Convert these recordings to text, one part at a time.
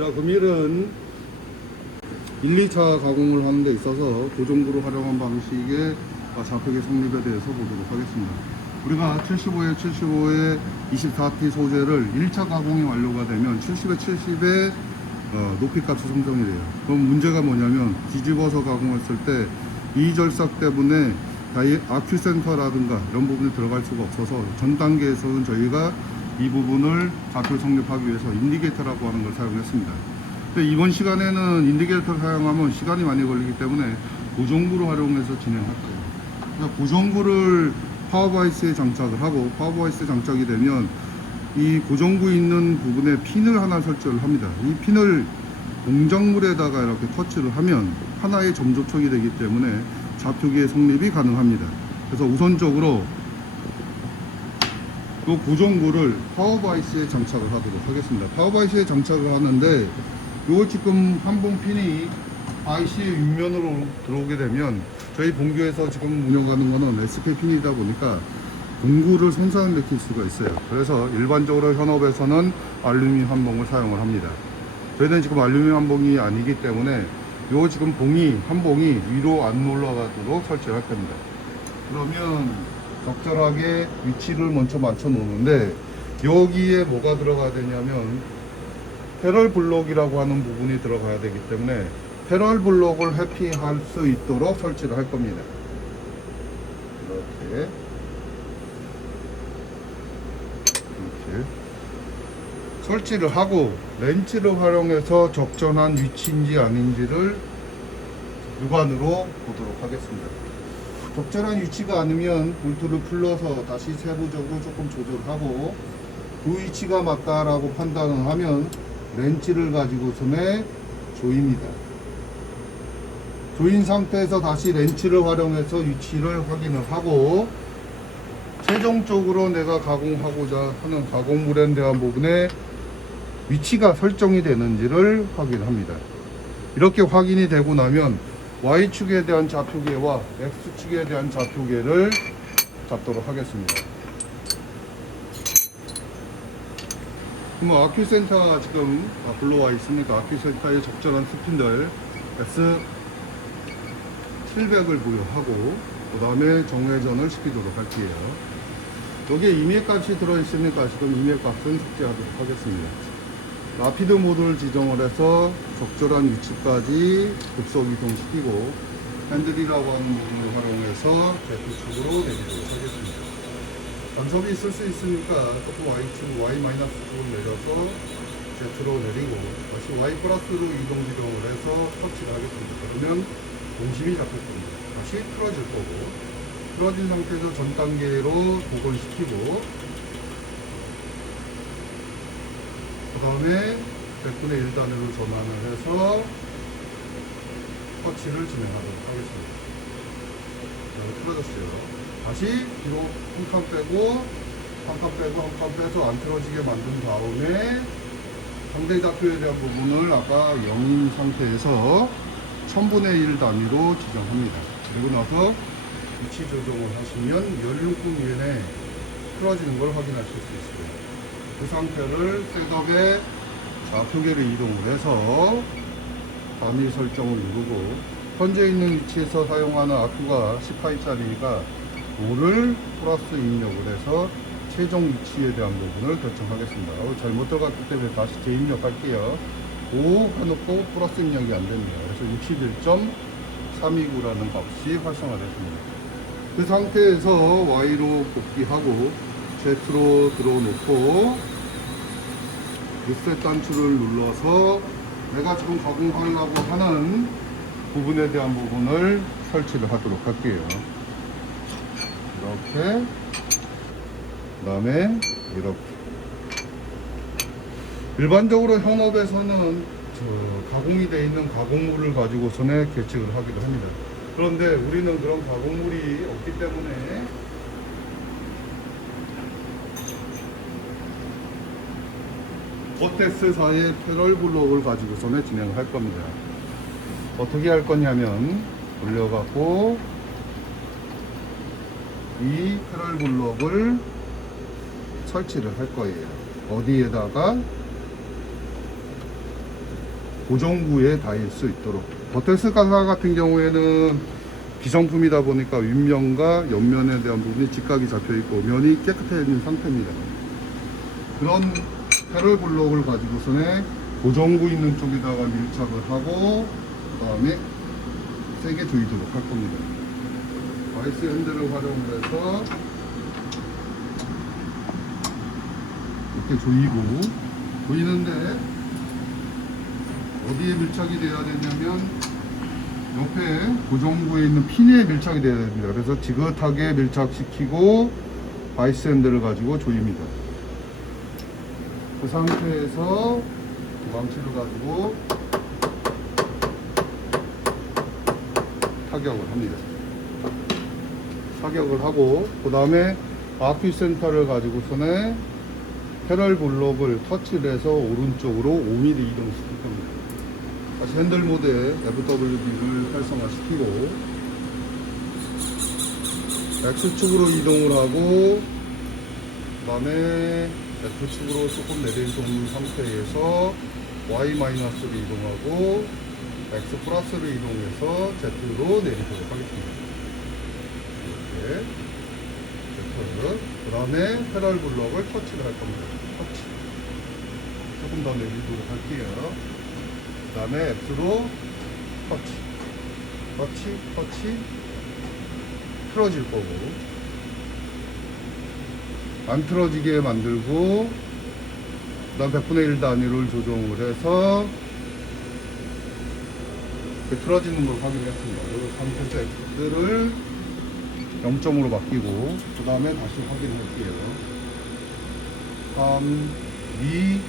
자, 금일은 1, 2차 가공을 하는 데 있어서 고정구를 활용한 방식의 좌표계 성립에 대해서 보도록 하겠습니다. 우리가 75에 75에 24T 소재를 1차 가공이 완료가 되면 70에 70의 높이값이 성정이 돼요. 그럼 문제가 뭐냐면 뒤집어서 가공했을 때 이 절삭 때문에 아큐센터라든가 이런 부분이 들어갈 수가 없어서 전 단계에서는 저희가 이 부분을 좌표 성립하기 위해서 인디게이터라고 하는 걸 사용했습니다. 근데 이번 시간에는 인디게이터를 사용하면 시간이 많이 걸리기 때문에 고정구를 활용해서 진행할 거예요. 그래서 고정구를 파워바이스에 장착을 하고, 파워바이스에 장착이 되면 이 고정구 있는 부분에 핀을 하나 설치를 합니다. 이 핀을 공작물에다가 이렇게 터치를 하면 하나의 점조촉이 되기 때문에 좌표기의 성립이 가능합니다. 그래서 우선적으로 이 고정구를 파워바이스에 장착을 하도록 하겠습니다. 파워바이스에 장착을 하는데 이거 지금 한봉 핀이 IC의 윗면으로 들어오게 되면 저희 본교에서 지금 운영하는 거는 SP 핀이다 보니까 공구를 손상을 일으킬 수가 있어요. 그래서 일반적으로 현업에서는 알루미늄 한봉을 사용을 합니다. 저희는 지금 알루미늄 한봉이 아니기 때문에 요 지금 한 봉이 위로 안 올라가도록 설치를 할 겁니다. 그러면 적절하게 위치를 먼저 맞춰 놓는데 여기에 뭐가 들어가야 되냐면 패럴 블록이라고 하는 부분이 들어가야 되기 때문에 패럴 블록을 회피할 수 있도록 설치를 할 겁니다. 이렇게 설치를 하고 렌치를 활용해서 적절한 위치인지 아닌지를 육안으로 보도록 하겠습니다. 적절한 위치가 아니면 볼트를 풀러서 다시 세부적으로 조금 조절하고 그 위치가 맞다라고 판단을 하면 렌치를 가지고선에 조입니다. 조인 상태에서 다시 렌치를 활용해서 위치를 확인을 하고 최종적으로 내가 가공하고자 하는 가공물에 대한 부분에 위치가 설정이 되는지를 확인합니다. 이렇게 확인이 되고 나면 Y축에 대한 좌표계와 X축에 대한 좌표계를 잡도록 하겠습니다. 그럼 아큐센터가 지금 불러와 있으니까 아큐센터의 적절한 스핀들 S700을 부여하고 그 다음에 정회전을 시키도록 할게요. 여기에 임의값이 들어있으니까 지금 임의값은 삭제하도록 하겠습니다. 라피드 모드를 지정을 해서 적절한 위치까지 급속 이동시키고 핸들이라고 하는 부분을 활용해서 Z축으로 내리도록 하겠습니다. 간섭이 있을 수 있으니까 조금 Y축, Y-축으로 내려서 Z로 내리고 다시 Y+로 이동 지정을 해서 터치를 하겠습니다. 그러면 중심이 잡힐 겁니다. 다시 틀어질 거고 틀어진 상태에서 전 단계로 복원시키고 그 다음에 100분의 1단위로 전환을 해서 터치를 진행하도록 하겠습니다. 자, 틀어졌어요. 다시 뒤로 한 칸 빼고 한 칸 빼고 한 칸 빼서 안 틀어지게 만든 다음에 상대 좌표에 대한 부분을 아까 0인 상태에서 1000분의 1 단위로 지정합니다. 그리고 나서 위치 조정을 하시면 16분 이내에 틀어지는 걸 확인하실 수 있습니다. 그 상태를 셋업에 좌표계를 이동을 해서 단위 설정을 누르고 현재 있는 위치에서 사용하는 아크가 18짜리니까 5를 플러스 입력을 해서 최종 위치에 대한 부분을 결정하겠습니다. 잘못 들어갔기 때문에 다시 재입력할게요. 5 해놓고 플러스 입력이 안됩니다. 그래서 61.329라는 값이 활성화됐습니다. 그 상태에서 Y로 복귀하고 Z로 들어놓고 리셋 단추를 눌러서 내가 지금 가공하려고 하는 부분에 대한 부분을 설치를 하도록 할게요. 이렇게 그 다음에 이렇게 일반적으로 현업에서는 가공이 되어 있는 가공물을 가지고선에 계측을 하기도 합니다. 그런데 우리는 그런 가공물이 없기 때문에 버텍스사의 패럴 블록을 가지고서는 진행을 할 겁니다. 어떻게 할 거냐면 올려갖고 이 패럴 블록을 설치를 할 거예요. 어디에다가 고정구에 닿을 수 있도록. 버텍스 가사 같은 경우에는 기성품이다 보니까 윗면과 옆면에 대한 부분이 직각이 잡혀 있고 면이 깨끗해진 상태입니다. 그런 패럴 블록을 가지고서는 고정구 있는 쪽에다가 밀착을 하고 그 다음에 세게 조이도록 할 겁니다. 바이스 핸들을 활용해서 이렇게 조이는데 어디에 밀착이 돼야 되냐면 옆에 고정구에 있는 핀에 밀착이 돼야 됩니다. 그래서 지긋하게 밀착시키고 바이스 핸들을 가지고 조입니다. 그 상태에서 망치를 가지고 타격을 합니다. 타격을 하고 그 다음에 아큐 센터를 가지고서는 패럴 블록을 터치를 해서 오른쪽으로 5mm 이동시킬 겁니다. 다시 핸들 모드에 FWD를 활성화시키고 X축으로 이동을 하고 그 다음에 F축으로 조금 내려있는 상태에서 Y-로 이동하고 X 플러스로 이동해서 Z로 내리도록 하겠습니다. 이렇게 Z, 그 다음에 패럴 블록을 터치를 할 겁니다. 터치. 조금 더 내리도록 할게요. 그 다음에 X로 터치, 터치, 터치, 틀어질 거고, 안 틀어지게 만들고, 그 다음 100분의 1 단위를 조정을 해서, 이렇게 틀어지는 걸 확인했습니다. 이 상태에서 X를 0점으로 바뀌고, 그 다음에 다시 확인할게요. 3, 2,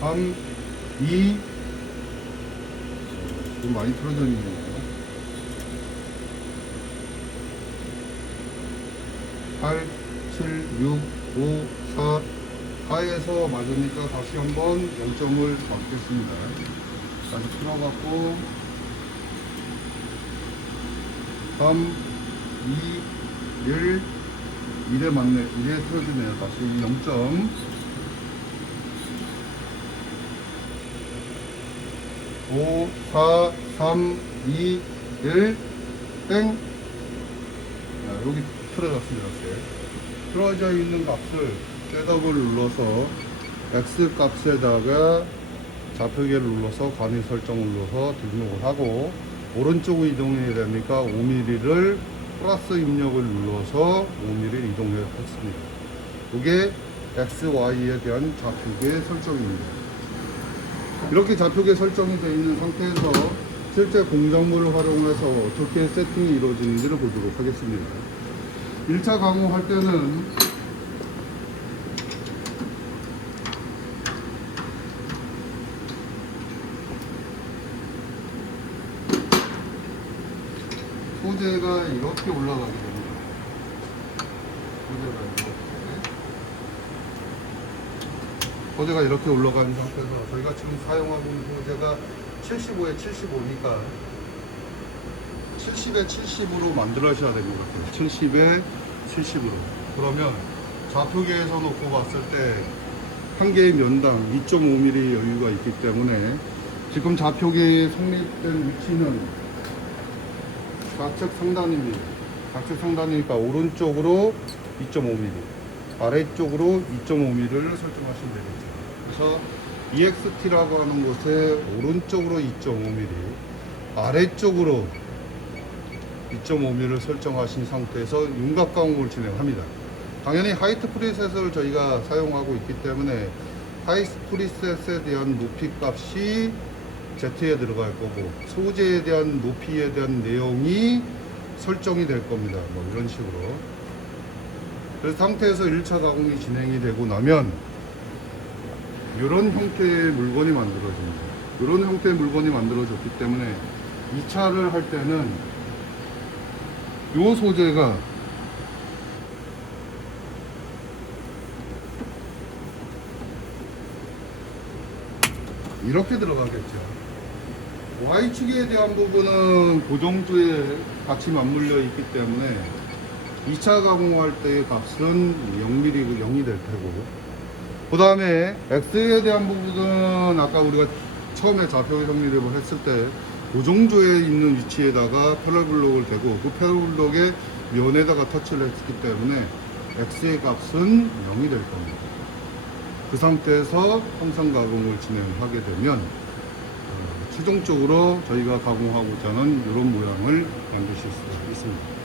3, 2, 좀 많이 틀어져 있네요. 8, 7, 6, 5, 4, 4에서 맞으니까 다시 한번 0점을 바꾸겠습니다. 다시 틀어갖고 3, 2, 1, 1에 맞네. 1에 틀어지네요. 다시 0점. 5, 4, 3, 2, 1, 땡. 여기 틀어졌습니다. 이렇게. 틀어져 있는 값을 셋업을 눌러서 X 값에다가 좌표계를 눌러서 관위 설정을 눌러서 등록을 하고 오른쪽으로 이동해야 되니까 5mm를 플러스 입력을 눌러서 5mm 이동을 했습니다. 이게 X, Y에 대한 좌표계 설정입니다. 이렇게 좌표계 설정이 되어 있는 상태에서 실제 공작물을 활용해서 어떻게 세팅이 이루어지는지를 보도록 하겠습니다. 1차 강호할 때는 소재가 이렇게 올라가게 됩니다. 소재가 이렇게 올라가는 상태에서 저희가 지금 사용하고 있는 소재가 75에 75니까 70에 70으로 만들어셔야 될 것 같아요. 70에 70으로. 그러면 좌표계에서 놓고 봤을 때 한 개의 면당 2.5mm 여유가 있기 때문에 지금 좌표계에 성립된 위치는 좌측 상단입니다. 좌측 상단이니까 오른쪽으로 2.5mm, 아래쪽으로 2.5mm를 설정하시면 되겠죠. 그래서 EXT라고 하는 곳에 오른쪽으로 2.5mm, 아래쪽으로 2.5mm를 설정하신 상태에서 윤곽 강호를 진행합니다. 당연히 하이트 프리셋을 저희가 사용하고 있기 때문에 하이트 프리셋에 대한 높이 값이 Z에 들어갈 거고 소재에 대한 높이에 대한 내용이 설정이 될 겁니다. 뭐 이런 식으로. 그래서 상태에서 1차 가공이 진행이 되고 나면 이런 형태의 물건이 만들어집니다. 이런 형태의 물건이 만들어졌기 때문에 2차를 할 때는 이 소재가 이렇게 들어가겠죠. Y축에 대한 부분은 고정주에 같이 맞물려 있기 때문에 2차 가공할 때의 값은 0이 될 테고, 그 다음에 X에 대한 부분은 아까 우리가 처음에 좌표 정리를 했을 때 고정조에 있는 위치에다가 패널블록을 대고 그 패널블록의 면에다가 터치를 했기 때문에 X의 값은 0이 될 겁니다. 그 상태에서 형상 가공을 진행하게 되면 최종적으로 저희가 가공하고자 하는 이런 모양을 만드실 수 있습니다.